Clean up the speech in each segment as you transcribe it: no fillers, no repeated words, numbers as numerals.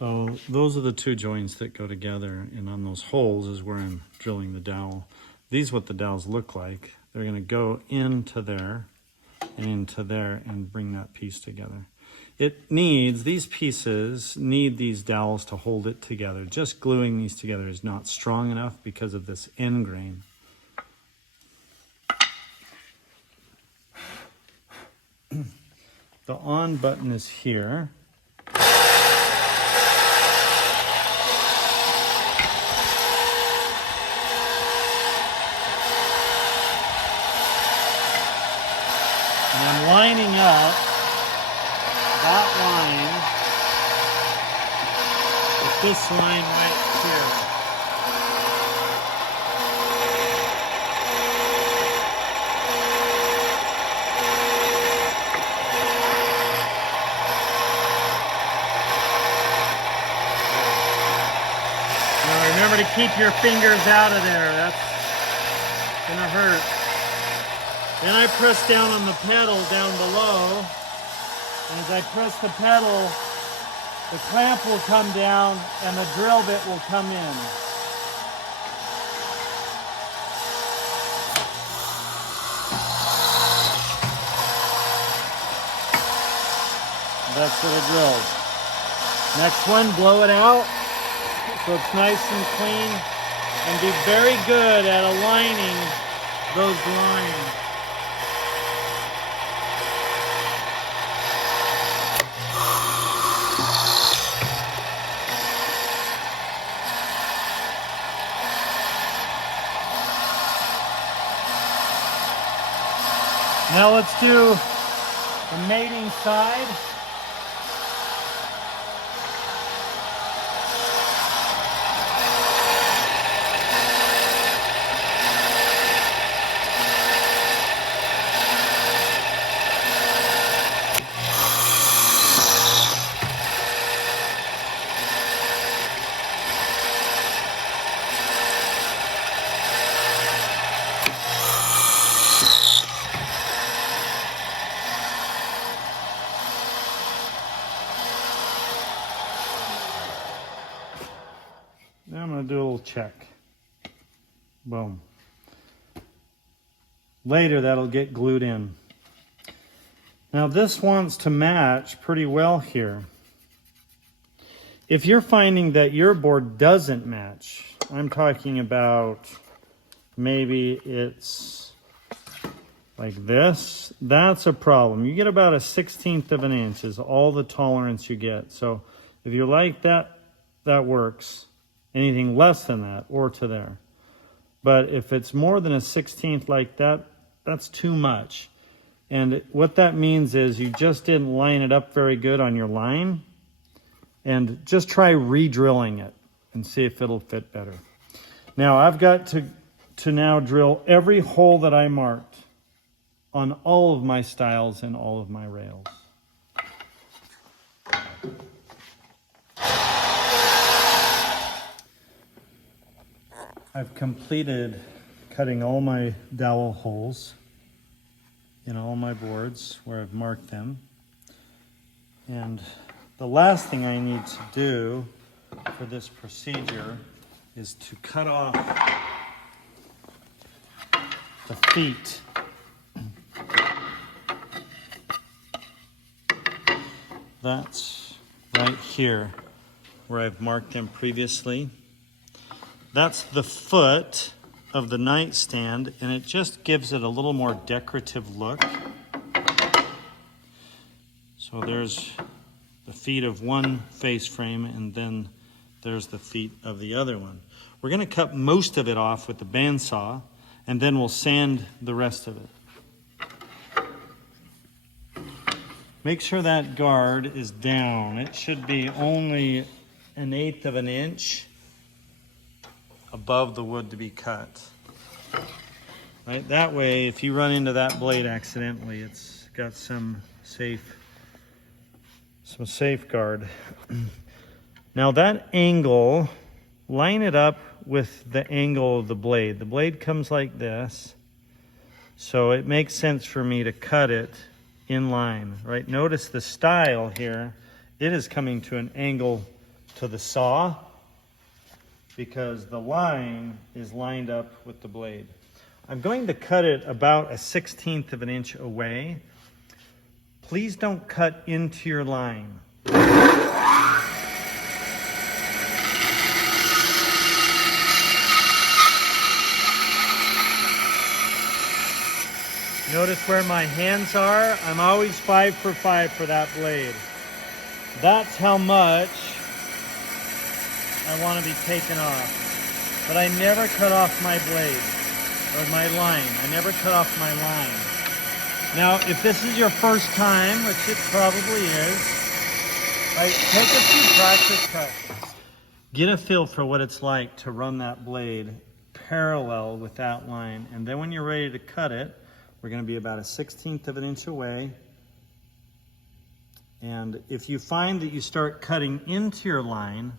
So those are the two joints that go together, and on those holes is where I'm drilling the dowel. These are what the dowels look like. They're going to go into there and into there and bring that piece together. These pieces need these dowels to hold it together. Just gluing these together is not strong enough because of this end grain. The on button is here. And I'm lining up that line with this line right here. Now remember to keep your fingers out of there. That's gonna hurt. Then I press down on the pedal down below. And as I press the pedal, the clamp will come down and the drill bit will come in. That's what it drills. Next one, blow it out so it's nice and clean, and be very good at aligning those lines. Now let's do the mating side. Now I'm going to do a little check. Boom. Later that'll get glued in. Now this wants to match pretty well here. If you're finding that your board doesn't match, I'm talking about maybe it's like this, that's a problem. You get about a 1/16 of an inch is all the tolerance you get. So if you like that, that works. Anything less than that or to there. But if it's more than a 1/16 like that, that's too much. And what that means is you just didn't line it up very good on your line. And just try re-drilling it and see if it'll fit better. Now I've got to now drill every hole that I marked on all of my styles and all of my rails. I've completed cutting all my dowel holes in all my boards where I've marked them. And the last thing I need to do for this procedure is to cut off the feet. That's right here where I've marked them previously. That's the foot of the nightstand, and it just gives it a little more decorative look. So there's the feet of one face frame, and then there's the feet of the other one. We're going to cut most of it off with the bandsaw, and then we'll sand the rest of it. Make sure that guard is down. It should be only 1/8 of an inch above the wood to be cut. Right? That way, if you run into that blade accidentally, it's got some safeguard. Now that angle, line it up with the angle of the blade. The blade comes like this, so it makes sense for me to cut it in line, right? Notice the style here, it is coming to an angle to the saw because the line is lined up with the blade. I'm going to cut it about 1/16 of an inch away. Please don't cut into your line. Notice where my hands are. I'm always 5 for 5 for that blade. That's how much I want to be taken off. But I never cut off my blade or my line. I never cut off my line. Now, if this is your first time, which it probably is, right, take a few practice cuts. Get a feel for what it's like to run that blade parallel with that line. And then when you're ready to cut it, we're going to be about 1/16 of an inch away. And if you find that you start cutting into your line,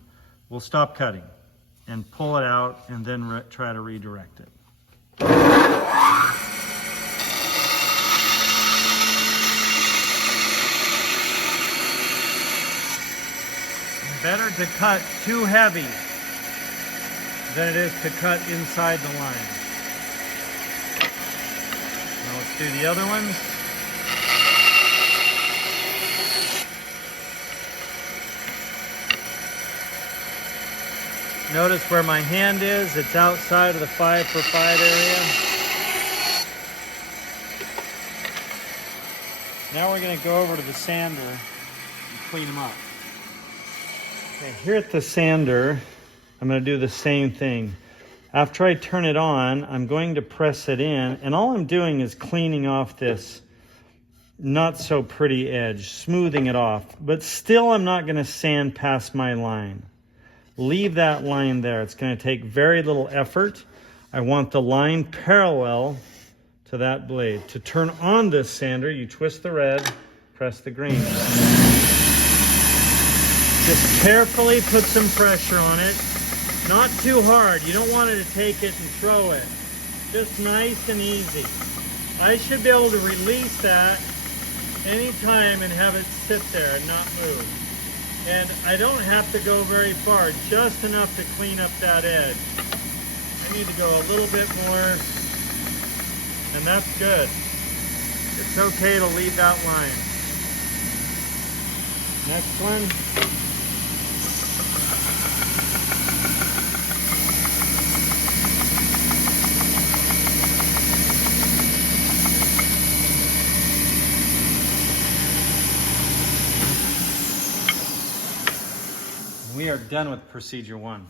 we'll stop cutting and pull it out and then try to redirect it. Better to cut too heavy than it is to cut inside the line. Now let's do the other ones. Notice where my hand is. It's outside of the 5 for 5 area. Now we're going to go over to the sander and clean them up. Okay, here at the sander, I'm going to do the same thing. After I turn it on, I'm going to press it in, and all I'm doing is cleaning off this not so pretty edge, smoothing it off. But still, I'm not going to sand past my line. Leave that line there. It's going to take very little effort. I want the line parallel to that blade. To turn on this sander, you twist the red, press the green. Just carefully put some pressure on it. Not too hard. You don't want it to take it and throw it. Just nice and easy. I should be able to release that anytime and have it sit there and not move. And I don't have to go very far, just enough to clean up that edge. I need to go a little bit more, and that's good. It's okay to leave that line. Next one. We are done with procedure 1.